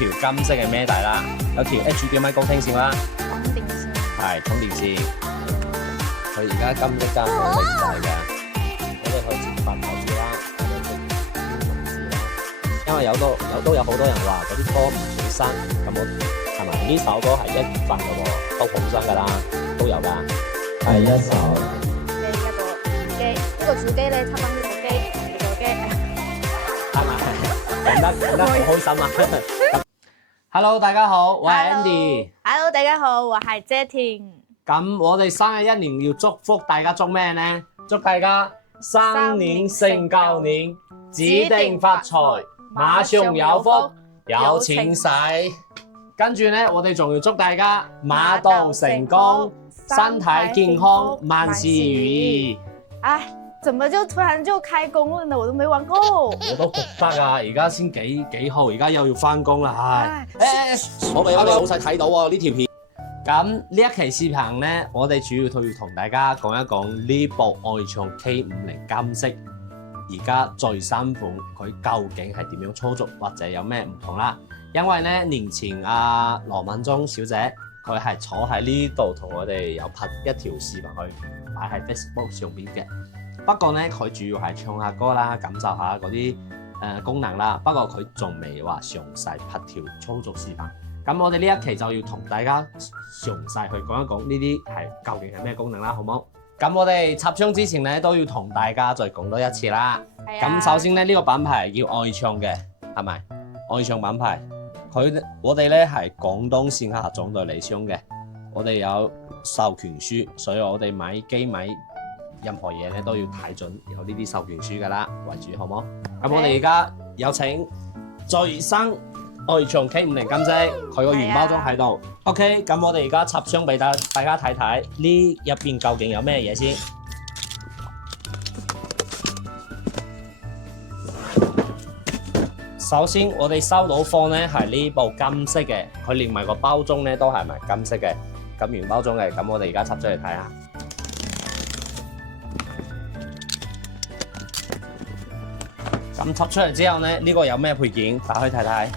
條金色嘅孭帶啦，有條 HDMI 高聽線啦，充電線。係充電線。佢而家金色真係好靚仔嘅，我哋可以直發投資啦，或者直用字啦。因為都有好多人話嗰啲歌唔好新，咁我係咪呢首歌係1月份嘅喎，都好新㗎啦，都有㗎。係一首。嘅一個主機，呢個主機咧，插翻呢部機，呢個機。係咪？講得好開心啊！Hello， 大家好，我係 Andy。Hello， 大家好，我係謝婷。咁我哋新嘅一年要祝福大家祝咩呢？祝大家新年勝舊年，指定發財，馬上有福，有錢使。跟住呢，我哋仲要祝大家馬到成功，身體健康，萬事如意。唉，怎麼就突然就開工了呢？我都沒玩夠。我都覺得啊，而家先幾號，而家又要翻工啦，唉！我俾我哋老細睇到喎呢條片。咁呢一期視頻呢，我哋主要都要同大家講一講呢部愛創 K50 金色而家最新款，佢究竟係點樣操作，或者有咩唔同啦？因為呢年前阿羅敏中小姐佢係坐喺呢度同我哋有拍一條視頻去擺喺 Facebook 上邊嘅。不過呢，佢主要係唱下歌啦，感受下嗰啲功能啦。不過佢仲未話詳細拍條操作視頻。咁我哋呢一期就要同大家詳細去講一講呢啲係究竟係咩功能啦，好唔好？咁我哋插槍之前呢，都要同大家再講多一次啦。咁首先呢，呢個品牌叫愛創嘅，係咪？愛創品牌，我哋呢係廣東線下總代理商嘅，我哋有授權書，所以我哋買機買任何嘢咧都要睇準有呢啲授權書噶啦為主，好唔好？咁我哋而家有請最新愛創 K50 金色，佢個原包裝喺度。OK， 咁我哋而家插箱俾大家睇睇，呢入邊究竟有咩嘢先？首先我哋收到貨咧係呢部金色嘅，佢連埋個包裝咧都係埋金色嘅，咁原包裝嘅。咁我哋而家插出嚟睇下。咁插出嚟之後咧，呢個有咩配件？打開睇睇。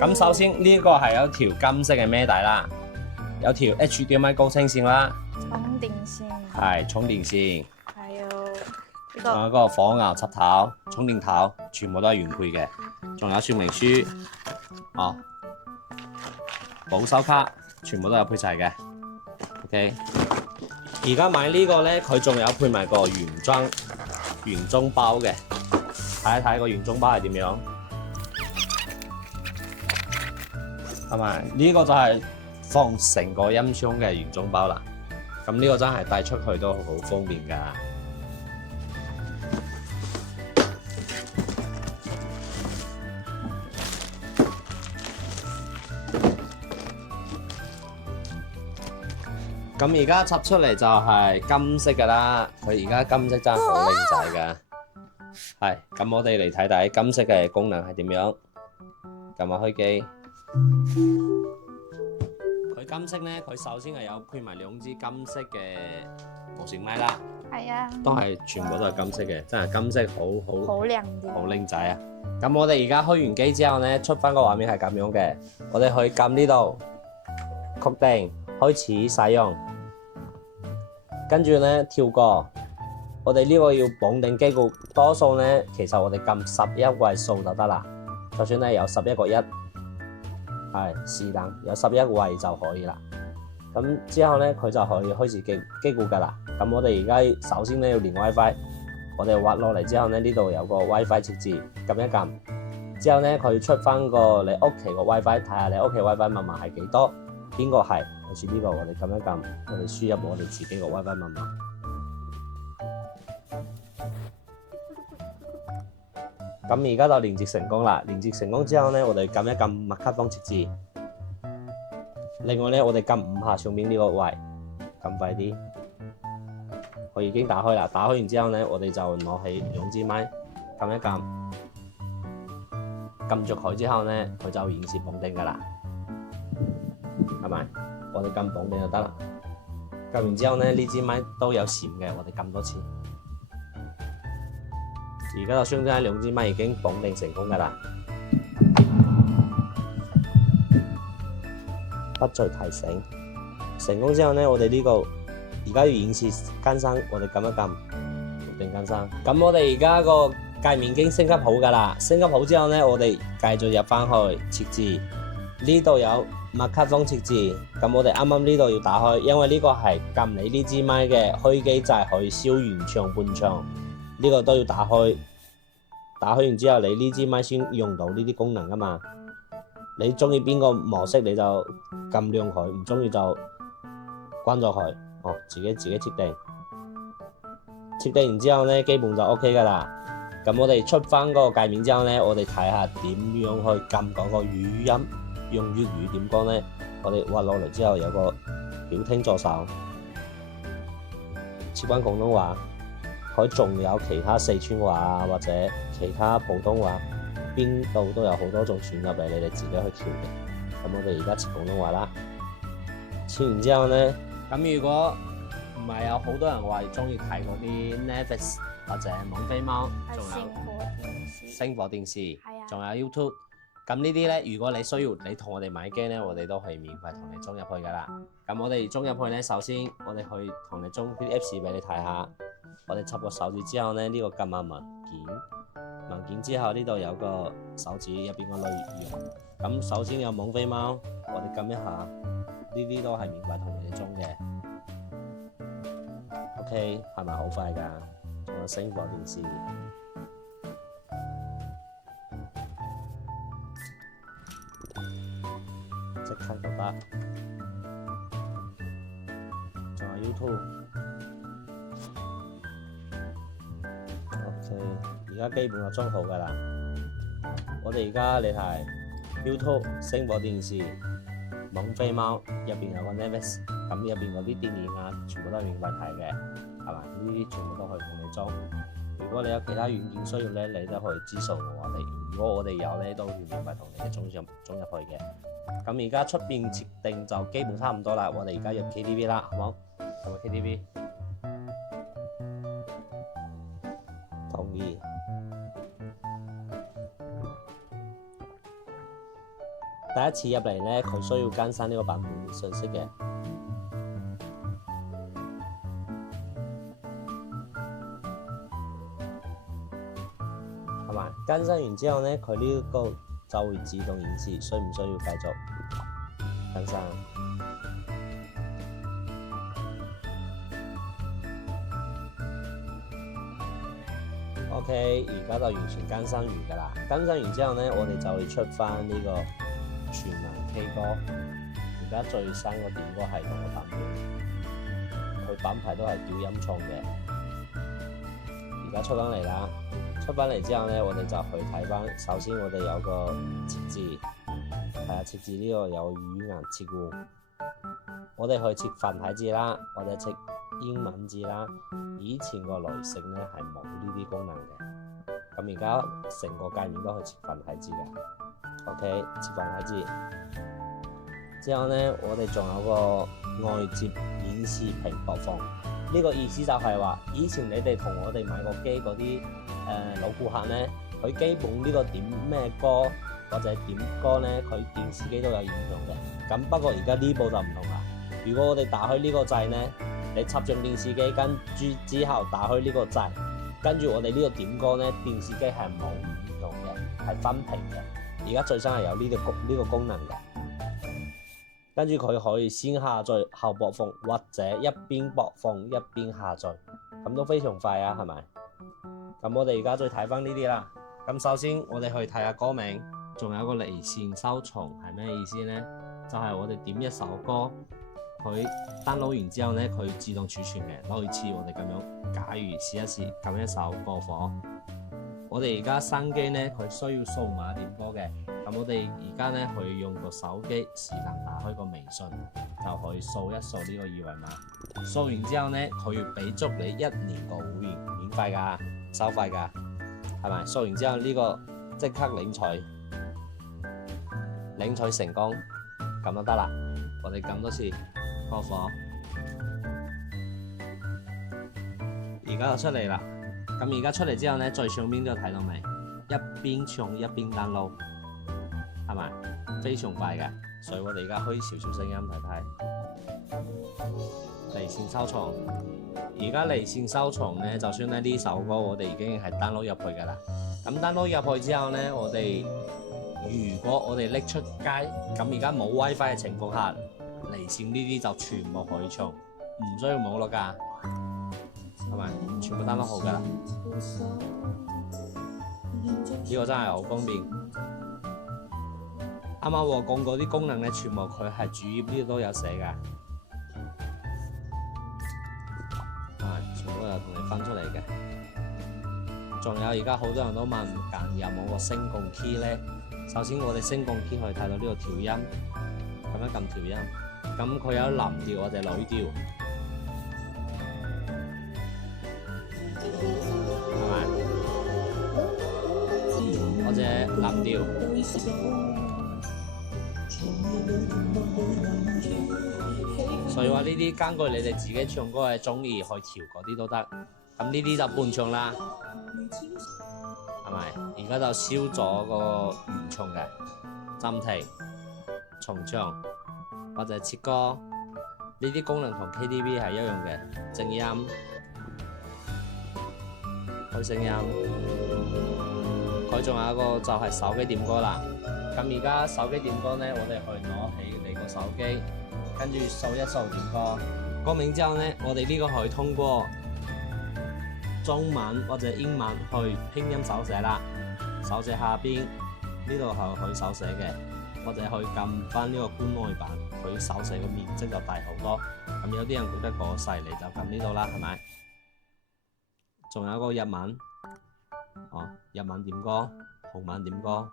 咁首先呢個係有條金色嘅孭帶啦，有條 HDMI 高清線啦，充電線，係充電線，還有呢仲有一個火牛插頭、充電頭，全部都係原配嘅，仲有說明書，哦，保修卡，全部都有配齊嘅。OK， 而家買呢個咧，佢仲有配埋個原裝包嘅，睇一睇個原裝包係點樣。係咪？呢個就係放成個音箱嘅原裝包啦。咁呢個真係帶出去都好方便㗎。咁而家插出嚟就係金色㗎啦。佢而家金色真係好靚仔㗎。係，咁我哋嚟睇睇金色嘅功能係點樣。撳下開機。佢金色咧，佢首先係有配埋2支金色嘅無線咪啦，係啊，都係全部都係金色嘅，真係金色好亮啲，好靚仔啊！咁我哋而家開完機之後咧，出翻個畫面係咁樣嘅，我哋去撳呢度，確定開始使用，跟住咧跳過，我哋呢個要綁定機固，多數咧其實我哋撳11位數就得啦，就算咧有11個1。係是但有11位就可以啦，咁之後咧佢就可以開始機固㗎啦。咁我哋而家首先咧要連 WiFi， 我哋滑落嚟之後咧呢度有個 WiFi 設置，撳一撳之後咧佢出翻個你屋企個 WiFi， 睇下你屋企 WiFi 密碼係幾多，邊個係？好似呢個我哋撳一撳，我哋輸入我哋自己個 WiFi 密碼。咁而家就連接成功啦！連接成功之後咧，我哋撳一撳麥克風設置。另外咧，我哋撳5下上面呢個位，撳快啲。我已經打開啦，打開完之後咧，我哋就攞起2支咪，撳一撳，撳著佢之後咧，佢就顯示綁定㗎啦，係咪？我哋撳綁定就得啦。撳完之後咧，呢支咪都有閃嘅，我哋撳多次。而家就雙真2支咪已經綁定成功㗎啦。不再提醒。成功之後呢，我哋呢個而家要顯示更新，我哋撳一撳決定更新。咁我哋而家個界面已經升級好㗎啦，升級好之後呢，我哋繼續入翻去設置，呢度有麥克風設置。咁我哋啱啱呢度要打開，因為呢個係撳你呢支咪嘅開機掣可以燒原唱伴唱，呢個都要打開。打開完之後，你呢支咪先用到呢啲功能㗎嘛。你中意邊個模式你就撳亮佢，唔中意就關咗佢。哦，自己設定。設定完之後呢，基本就 OK 㗎啦。咁我哋出翻嗰個界面之後呢，我哋睇下點樣去撳嗰個語音，用粵語點講呢？我哋滑落嚟之後有個表聽助手，切翻廣東話。佢仲有其他四川話啊，或者其他普通話，邊度都有好多種選入嚟，你哋自己去調嘅。咁我哋而家切廣東話啦，切完之後呢，咁如果唔係有好多人話中意睇嗰啲 Netflix 或者網飛貓，仲有星火電視，仲有 YouTube。咁呢啲咧，如果你需要你同我哋買機咧，我哋都係免費同你裝入去噶啦。咁我哋裝入去咧，首先我哋去同你裝啲 Apps 俾你睇下。我哋插個手指之後咧，呢個撳下文件之後呢度有個手指入邊個內容。咁首先有網飛貓，我哋撳一下，呢啲都係免費同你哋裝嘅。OK， 係咪好快㗎？仲有星火電視。即刻就得，仲有 YouTube。OK， 而家基本就裝好㗎啦。我哋而家你睇 YouTube、星火電視、網飛貓入邊有個 Netflix， 咁入邊嗰啲電影啊，全部都係免費睇嘅，係嘛？呢啲全部都可以同你裝。如果你有其他軟件需要咧，你都可以諮詢我哋。如果我哋有咧，都會免費同你哋裝入去嘅。咁而家出邊設定就基本差唔多啦，我哋而家入 KTV 啦，好冇？係咪 KTV？ 同意。第一次入嚟咧，佢需要更新呢個版本信息嘅。係嘛？更新完之後咧，佢呢個就會自動顯示需唔需要繼續更新。OK， 而家就完全更新完㗎啦。更新完之後呢，我哋就會出翻呢個全民 K 歌。而家最新個點歌系統嘅版本，佢品牌都係叫音創嘅。而家出翻嚟啦。出翻嚟之後呢，我哋就去睇翻。首先我哋有個設置，係啊，設置呢個有語言切換。我哋去設繁體字啦，或者設英文字啦。以前個女性呢係冇呢啲功能嘅，咁而家成個界面都係設繁體字嘅。OK， 設繁體字之後呢，我哋仲有個外接顯示屏播放。呢個意思就係話，以前你哋同我哋買過機嗰啲老顧客呢，佢基本呢個點咩歌或者點歌呢，佢電視機都有應用嘅。咁不過而家呢部就唔同啦。如果我哋打開呢個掣呢，你插上電視機，跟住之後打開呢個掣，跟住我哋呢個點歌呢，電視機係冇應用嘅，係分屏嘅。而家最新係有呢個功能嘅。跟住佢可以先下載後播放，或者一邊播放一邊下載，咁都非常快啊，係咪？咁我哋而家再睇翻呢啲啦。咁首先我哋去睇下歌名，仲有個離線收藏係咩意思呢？就係我哋點一首歌，佢 download 完之後呢，佢自動儲存嘅，類似我哋咁樣。假如試一試撳一首播放，我哋而家新機呢，佢需要數碼點歌嘅。咁我哋而家呢，可以用個手機是能打開個微信，就可以掃一掃呢個二維碼。掃完之後呢，佢要俾足你1年個會員，免費㗎，收費㗎，係咪？掃完之後呢個即刻領取成功，咁就得啦。我哋撳多次播放，而家就出嚟啦。咁而家出嚟之後呢，最上邊都睇到未？一邊唱一邊 download。係咪？非常快嘅，所以我哋而家可以少少聲音睇睇。離線收藏，而家離線收藏咧，就算咧呢首歌我哋已經係 download 入去㗎啦。咁 download 入去之後咧，我哋如果我哋拎出街，咁而家冇 WiFi 嘅情況下，離線呢啲就全部可以唱，唔需要網絡㗎，係咪？全部 download 好㗎啦。呢個真係好方便。啱啱我講嗰啲功能咧，全部佢係主頁呢度都有寫㗎，全部都有同你分出嚟嘅。仲有而家好多人都問緊有冇個升降 key 咧。首先我哋升降 key 可以睇到呢個調音，咁樣撳調音，咁佢有藍調或者女調，係咪？或者藍調。所以話呢啲根據你哋自己唱歌嘅中意去調嗰啲都得。咁呢啲就伴唱啦，係咪？而家就燒咗個原唱嘅暫停、重唱或者切歌，呢啲功能同 KTV 係一樣嘅。靜音、開聲音，佢仲有一個就係手機點歌啦。咁而家手機點歌呢，我哋去攞起你個手機，跟住掃一掃點歌，歌名之後呢，我哋呢個可以通過中文或者英文去拼音手寫啦。手寫下邊呢度係可以手寫嘅，或者去撳翻呢個官外版，佢手寫嘅面積就大好多。咁有啲人覺得過細，你就撳呢度啦，係咪？仲有一個日文，日文點歌、韓文點歌，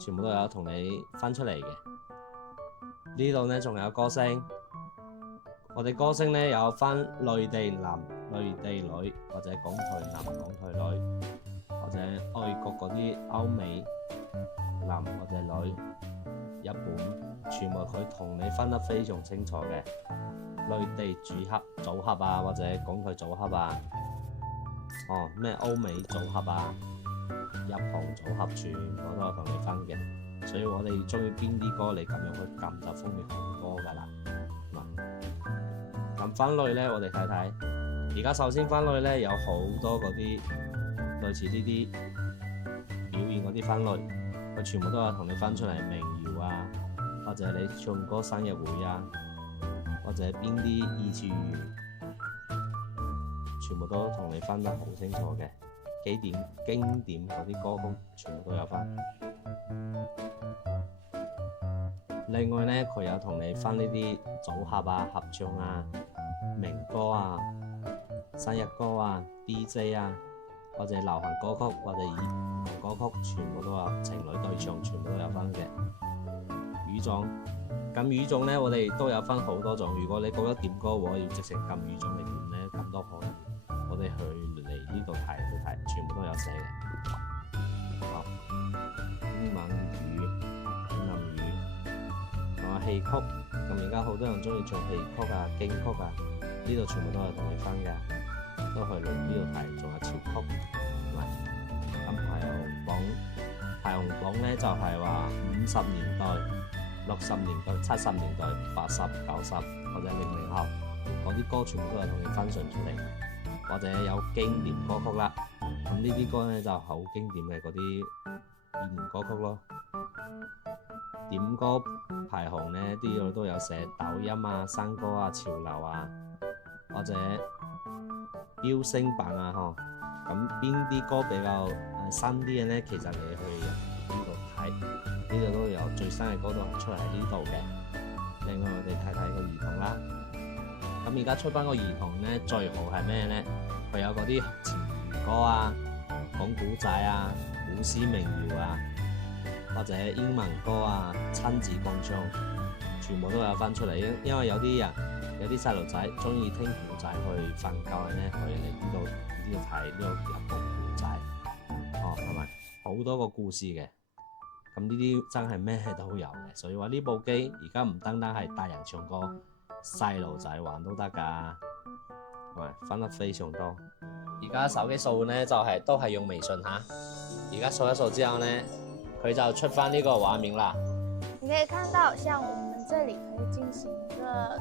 全部都有同你分出嚟嘅。呢度呢仲有歌聲，我哋歌聲呢有分內地男、內地女，或者港台男、港台女，或者外國嗰啲歐美男或者女、日本，全部佢同你分得非常清楚嘅。內地組合啊，或者港台組合啊，咩歐美組合啊、日韓組合，全部都有同你分嘅。所以我哋中意邊啲歌，你咁樣去撳就方便好多噶啦。咁分類呢，我哋睇睇。而家首先分類呢，有好多嗰啲類似呢啲表演嗰啲分類，佢全部都有同你分出嚟民謠啊，或者你唱歌生日會啊，或者邊啲二次元，全部都同你分得好清楚嘅。經典嗰啲歌曲全部都有分。另外呢，佢有同你分呢啲組合啊、合唱啊、民歌啊、生日歌啊、DJ 啊，或者流行歌曲或者兒童歌曲，全部都有情侶對唱，全部都有分嘅。語種，咁語種呢，我哋都有分好多種。如果你覺得點歌我要直情撳語種嚟點呢，咁都可以。我哋去嚟呢度睇，全部都有寫嘅。英文語、閩南語，仲有戲曲。咁而家好多人中意唱戲曲啊、京曲啊，呢度全部都係同你分嘅，都去嚟呢度睇。仲有潮曲，係咪？咁排行榜呢，就係話50年代、60年代、70年代、80、90或者00後嗰啲歌，全部都係同你分順出嚟。或者有經典歌曲啦，咁呢啲歌呢，就好經典嘅嗰啲熱門歌曲咯。點歌排行呢啲都有寫抖音啊、新歌啊、潮流啊，或者飆升榜啊，咁邊啲歌比較新啲嘅呢？其實你去呢度睇，呢度都有最新嘅歌都出嚟喺呢度嘅。另外我哋睇睇個兒童啦。咁而家出翻個兒童呢，最好係咩呢？佢有嗰啲前兒歌啊、講古仔啊、古詩民謠啊，或者英文歌啊、親子共唱，全部都有分出嚟。因為有啲人有啲細路仔中意聽古仔去瞓覺嘅呢，可以嚟呢度睇呢度有個古仔，係咪好多個故事嘅？咁呢啲真係咩都有嘅。所以話呢部機而家唔單單係大人唱歌，細路仔玩都得㗎，分得非常多。而家手機掃呢，都係用微信嚇。而家掃一掃之後呢，佢就出翻呢個畫面啦。你可以看到，像我們這裡可以進行一個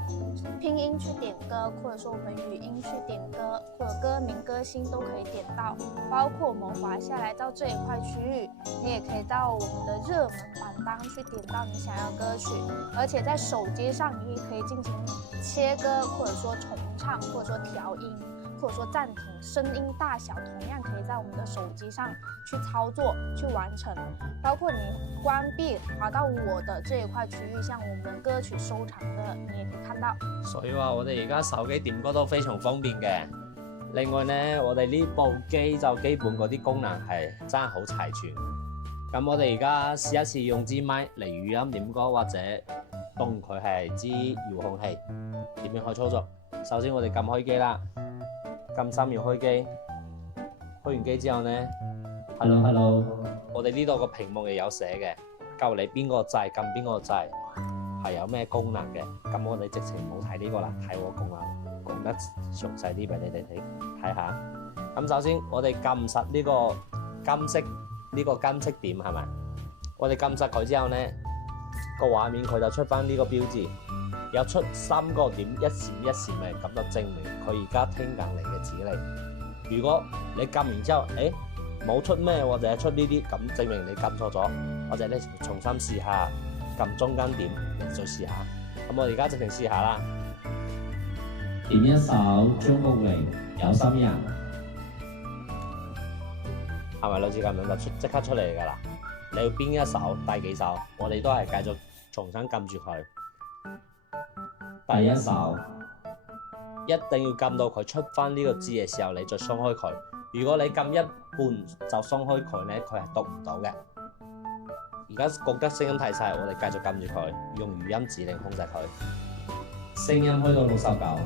拼音去點歌，或者說我們語音去點歌，或者歌名、歌星都可以點到。包括我們滑下來到這一塊區域，你也可以到我們的熱門榜單去點到你想要歌曲。而且在手機上，你也可以進行切歌，或者說重唱，或者說調音，或者說暫停，聲音大小同樣可以在我們的手機上去操作去完成。包括你關閉滑到我的這一塊區域，像我們歌曲收藏的，你也可以看到。所以話我哋而家手機點歌都非常方便嘅。另外呢，我哋呢部機就基本嗰啲功能係真係好齊全。咁我哋而家試一試用支咪嚟語音點歌，或者當佢係支遙控器，點樣去操作？首先我哋撳開機啦，撳3秒開機，開完機之後呢 ，Hello， 我哋呢度個屏幕亦有寫嘅，教你邊個掣撳邊個掣，係有咩功能嘅。咁我哋直情冇睇呢個啦，睇我功能講得詳細啲俾你哋睇下。咁首先我哋撳實呢個金色金色點係咪？我哋撳實佢之後呢，個畫面佢就出翻呢個標誌，有出3個點一閃一閃嘅，咁就證明佢而家聽緊你嘅指令。如果你撳完之後，冇出咩或者出呢啲，咁證明你撳錯咗，或者你重新試下撳中間點，你再試下。咁我而家直情試下啦。點一首張國榮有心人，係咪類似咁樣就即刻出嚟㗎啦？你要邊一首第幾首？我哋都係繼續重新撳住佢。第一首一定要撳到佢出翻呢個字嘅時候，你再鬆開佢。如果你撳一半就鬆開佢呢，佢係讀唔到嘅。而家覺得聲音太細，我哋繼續撳住佢，用語音指令控制佢。聲音開到69。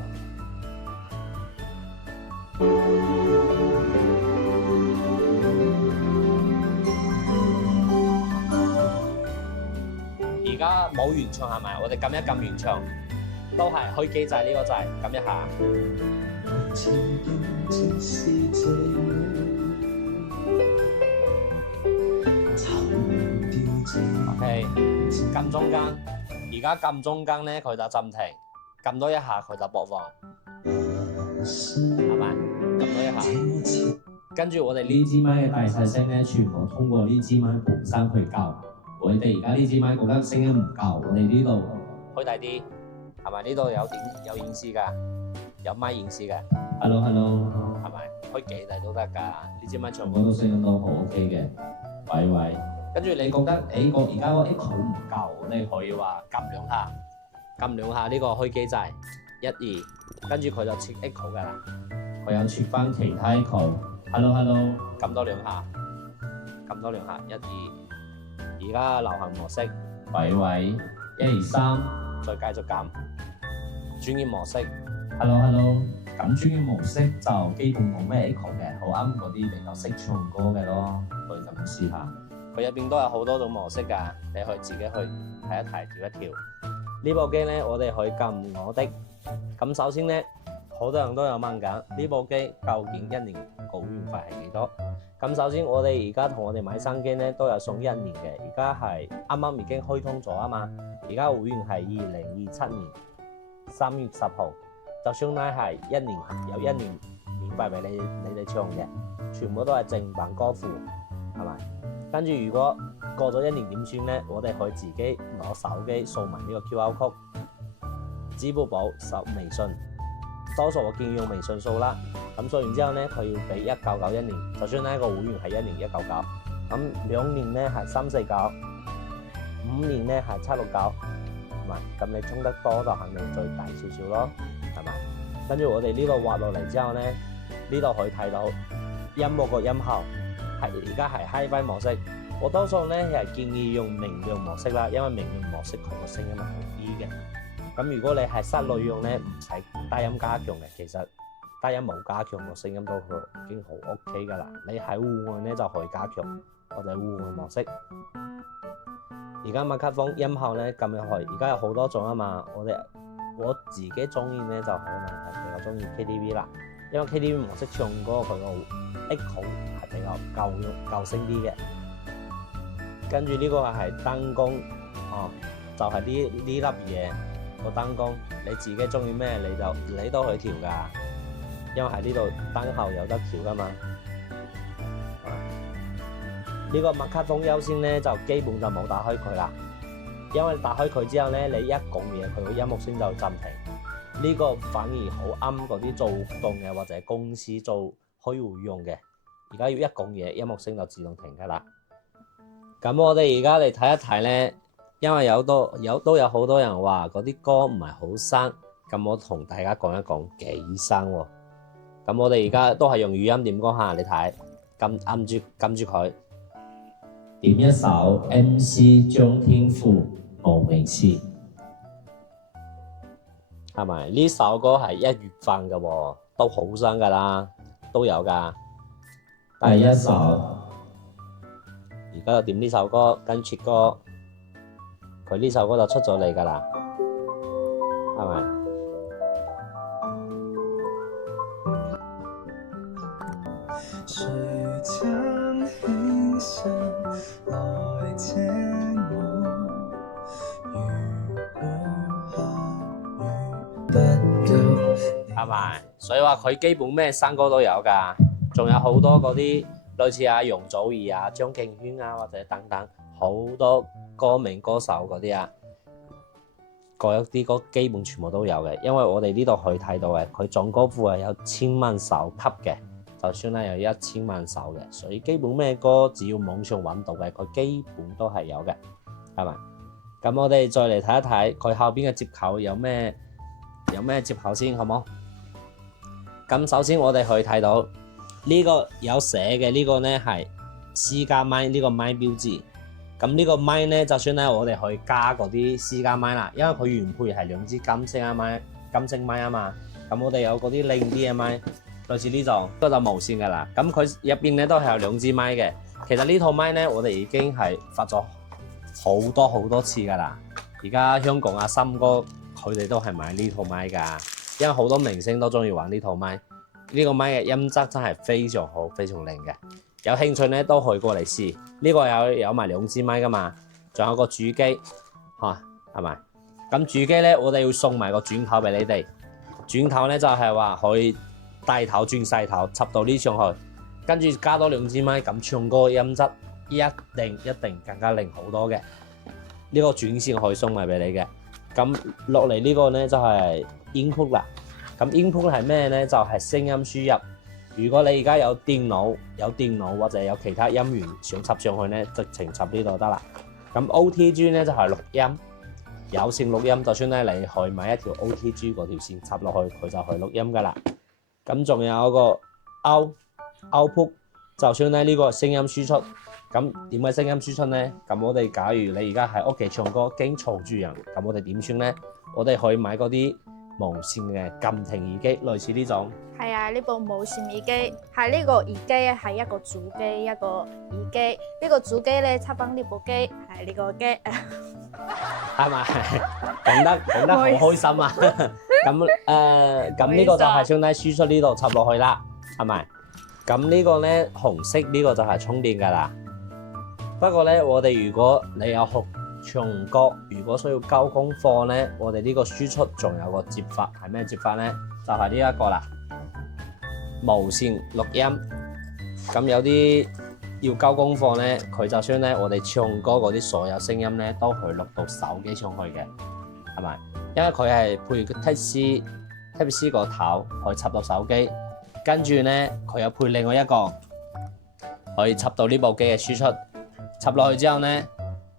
而家冇原唱係咪？我哋撳一撳原唱，都係開機掣呢個掣，撳一下。OK， 撳中間，而家撳中間呢，佢就暫停，撳多一下佢就播放，係咪？撳多一下，跟住我哋呢支咪嘅大細聲呢，全部通過呢支咪本身去校。我哋而家呢支咪覺得聲音唔夠，我哋呢度開大啲，係咪？呢度有顯示㗎，有咪顯示嘅。Hello， 係咪？開幾大都得㗎，呢支咪全部都聲音都好 OK 嘅。喂，跟住你覺得而家個 echo 唔夠，你可以話撳兩下呢個開機掣，1、2，跟住佢就切 echo 㗎啦。佢有切翻其他 echo。Hello， 撳多兩下，1、2。而家流行模式，喂，1、2、3，再繼續撳專業模式。Hello， 咁專業模式就基本冇咩 echo 嘅，好啱嗰啲比較識唱歌嘅咯，可以咁樣試下。佢入邊都有好多種模式㗎，你可以自己去睇一睇、調一調。呢部機呢，我哋可以撳我的。咁首先呢，好多人都有問緊呢部機究竟1年個會員費係幾多？咁首先我哋而家同我哋買新機呢都有送1年嘅，而家係啱啱已經開通咗啊嘛。而家會員係2027年3月10號，就相當係1年有1年免費俾你哋唱嘅，全部都係正版歌庫，係咪？跟住如果過咗1年點算呢？我哋可以自己攞手機掃埋呢個 QR code， 支付寶、微信，多數我建議用微信掃啦。咁掃完之後呢，佢要俾1991年，就算呢一個會員係1年199，咁2年呢係349，5年呢係769，係咪？咁你充得多就肯定最抵少少咯，係咪？跟住我哋呢度滑落嚟之後呢，呢度可以睇到音樂個音效係而家係 Hi-Fi 模式，我多數呢係建議用明亮模式啦，因為明亮模式佢個聲音係好啲嘅。咁如果你係室內用呢，唔使低音加強嘅，其實低音冇加強個聲音都已經好 OK 噶啦。你喺戶外呢就可以加強，或者戶外模式。而家麥克風音效呢撳入去，而家有好多種啊嘛。我自己中意呢就可能係比較中意 KTV 啦，因為 KTV 模式唱歌佢個 echo 係比較夠聲啲嘅。跟住呢個係燈光，哦，就係呢粒嘢個燈光，你自己中意咩你都可以調㗎，因為喺呢度燈後有得調㗎嘛。呢個麥克風優先咧就基本就冇打開佢啦，因為打開佢之後咧，你一講嘢佢個音樂聲就暫停。呢個反而好啱嗰啲做活動嘅或者公司做開會用嘅。而家要一講嘢，音樂聲就自動停㗎啦。咁我哋而家嚟睇一睇咧，因為都有好多人話嗰啲歌唔係好生，咁我同大家講一講幾生喎。咁我哋而家都係用語音點歌下，你睇，撳住佢。點一首 MC 張天賦無名氏，係咪？呢首歌係1月份嘅喎，都好新㗎啦，都有㗎。第一首，而家就點呢首歌，跟切歌，佢呢首歌就出咗嚟㗎啦，係咪？係咪？所以話佢基本咩新歌都有㗎，仲有好多嗰啲類似阿容祖兒啊、張敬軒啊或者等等好多歌名歌手嗰啲啊，嗰一啲歌基本全部都有嘅。因為我哋呢度可以睇到嘅，佢總歌庫係有1000萬首級嘅，就算係有1000萬首嘅，所以基本咩歌只要網上揾到嘅，佢基本都係有嘅，係咪？咁我哋再嚟睇一睇佢後邊嘅接口有咩接口先，好冇？咁首先我哋可以睇到呢個有寫嘅呢個呢係私家麥，呢個麥標誌。咁呢個麥呢，就算咧我哋可以加嗰啲私家麥啦，因為佢原配係2支金星麥啊嘛。咁我哋有嗰啲靚啲嘅麥，類似呢種，都就無線噶啦。咁佢入邊咧都係有2支麥嘅。其實呢套麥呢，我哋已經係發咗好多次噶啦。而家香港啊森哥佢哋都係買呢套麥噶。因為好多明星都中意玩呢套麥，呢個麥嘅音質真係非常好，非常靚嘅。有興趣咧都可以過嚟試。呢個有埋2支麥噶嘛，仲有個主機嚇，係咪？咁主機咧，我哋要送埋個轉頭俾你哋。轉頭咧就係話可以大頭轉細頭，插到呢上去，跟住加多2支麥，咁唱歌音質一定更加靚好多嘅。呢個轉線可以送埋俾你嘅。咁落嚟呢個咧就係input 啦，咁 input 係咩咧？就係聲音輸入。如果你而家有電腦或者有其他音源想插上去咧，直情插呢度得啦。咁 OTG 咧就係錄音，有線錄音。就算咧你去買一條 OTG 嗰條線插落去，佢就去錄音噶啦。咁仲有個 output，就算咧呢個聲音輸出。咁點解聲音輸出咧？咁我哋假如你而家喺屋企唱歌，驚嘈住人，咁我哋點算咧？我哋可以買嗰啲無線嘅撳停耳機，類似呢種。係啊，呢部無線耳機係呢個耳機係一個主機一個耳機，呢個主機咧插翻呢部機係呢個機，係咪？講得好開心啊！咁呢個就係相當於輸出呢度插落去啦，係咪？咁呢個咧紅色呢個就係充電㗎啦。不過咧，我哋如果你有學唱歌，如果需要交功課咧，我哋呢個輸出仲有個接法，係咩接法咧？就係呢一個啦，無線錄音。咁有啲要交功課咧，佢就算咧我哋唱歌嗰啲所有聲音咧，都可以錄到手機上去嘅，係咪？因為佢係配 Type C 個頭可以插到手機，跟住咧佢又配另外一個可以插到呢部機嘅輸出。插落去之後呢，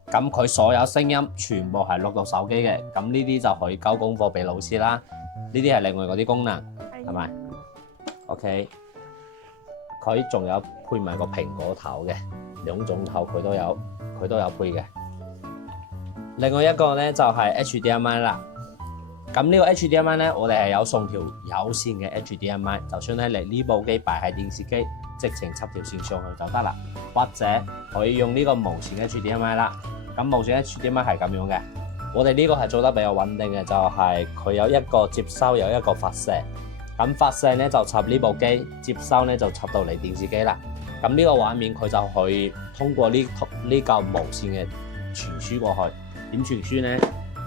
咁佢所有聲音全部係錄到手機嘅，咁呢啲就可以交功課俾老師啦。呢啲係另外嗰啲功能，係咪？OK，佢仲有配埋個蘋果頭嘅，2種頭佢都有配嘅。另外一個呢就係 HDMI 啦。咁呢個 HDMI 呢，我哋係有送條有線嘅 HDMI， 就算咧你呢部機擺喺電視機，直情插條線上去就得啦。或者可以用呢個無線 HDMI 啦。咁無線 HDMI 係咁樣嘅，我哋呢個係做得比較穩定嘅，就係佢有一個接收，有一個發射。咁發射咧就插呢部機，接收咧就插到嚟電視機啦。咁呢個畫面佢就可以通過呢嚿無線嘅傳輸過去。點傳輸呢？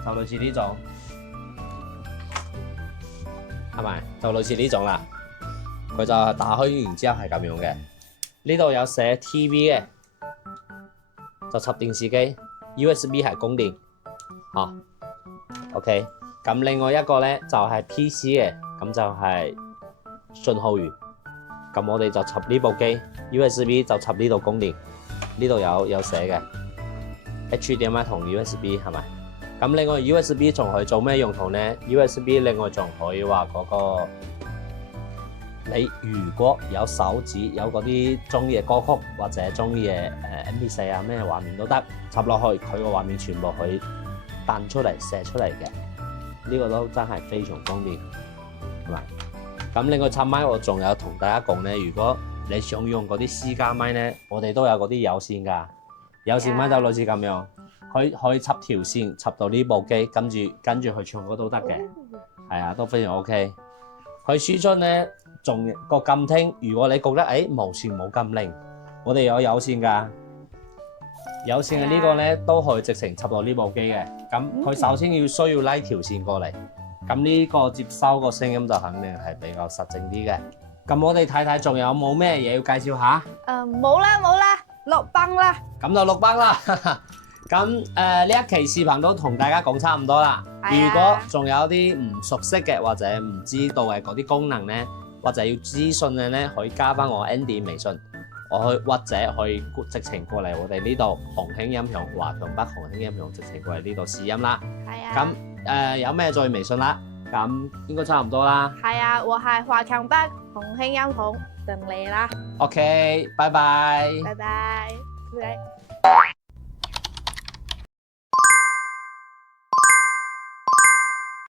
就類似呢種，係咪？就類似呢種啦。佢就打開完之後係咁樣嘅。呢度有寫 TV 嘅，就插電視機。USB 係供電，哦 ，OK。咁另外一個咧就係 PC 嘅，咁就係信號源。咁我哋就插呢部機 USB 就插呢度供電，呢度有寫嘅 HDMI 同 USB 係咪？咁另外 USB 仲可以做咩用途呢？ USB 另外仲可以話嗰個你如果有手指有嗰啲中意嘅歌曲或者中意嘅MP4啊咩畫面都得，插落去佢個畫面全部可以彈出嚟射出嚟嘅，呢個都真係非常方便，係咪？咁另外插咪我仲有同大家講呢，如果你想用嗰啲私家咪呢，我哋都有嗰啲有線㗎，有線咪就類似咁樣，可以插條線插到呢部機，跟住去唱歌都得嘅，係啊，都非常 OK。佢輸出呢，仲個監聽，如果你覺得無線冇咁靈，我哋有線㗎，有線嘅呢個呢，都可以直情插到呢部機嘅。咁佢首先需要拉條線過嚟，咁呢個接收個聲音就肯定係比較實淨啲嘅。咁我哋睇睇仲有冇咩嘢要介紹下？冇啦，落班啦。咁就落班啦。咁呢一期視頻都同大家講差唔多啦。如果仲有啲唔熟悉嘅或者唔知道嘅嗰啲功能呢，或者要諮詢嘅呢，可以加翻我 Andy 微信，或者可以直情過嚟我哋呢度洪興音響華強北洪興音響直情過嚟呢度試音啦。係啊。咁有咩再微信啦？咁應該差唔多啦。係啊，我係華強北洪興音響等你啦。OK，拜拜。拜拜。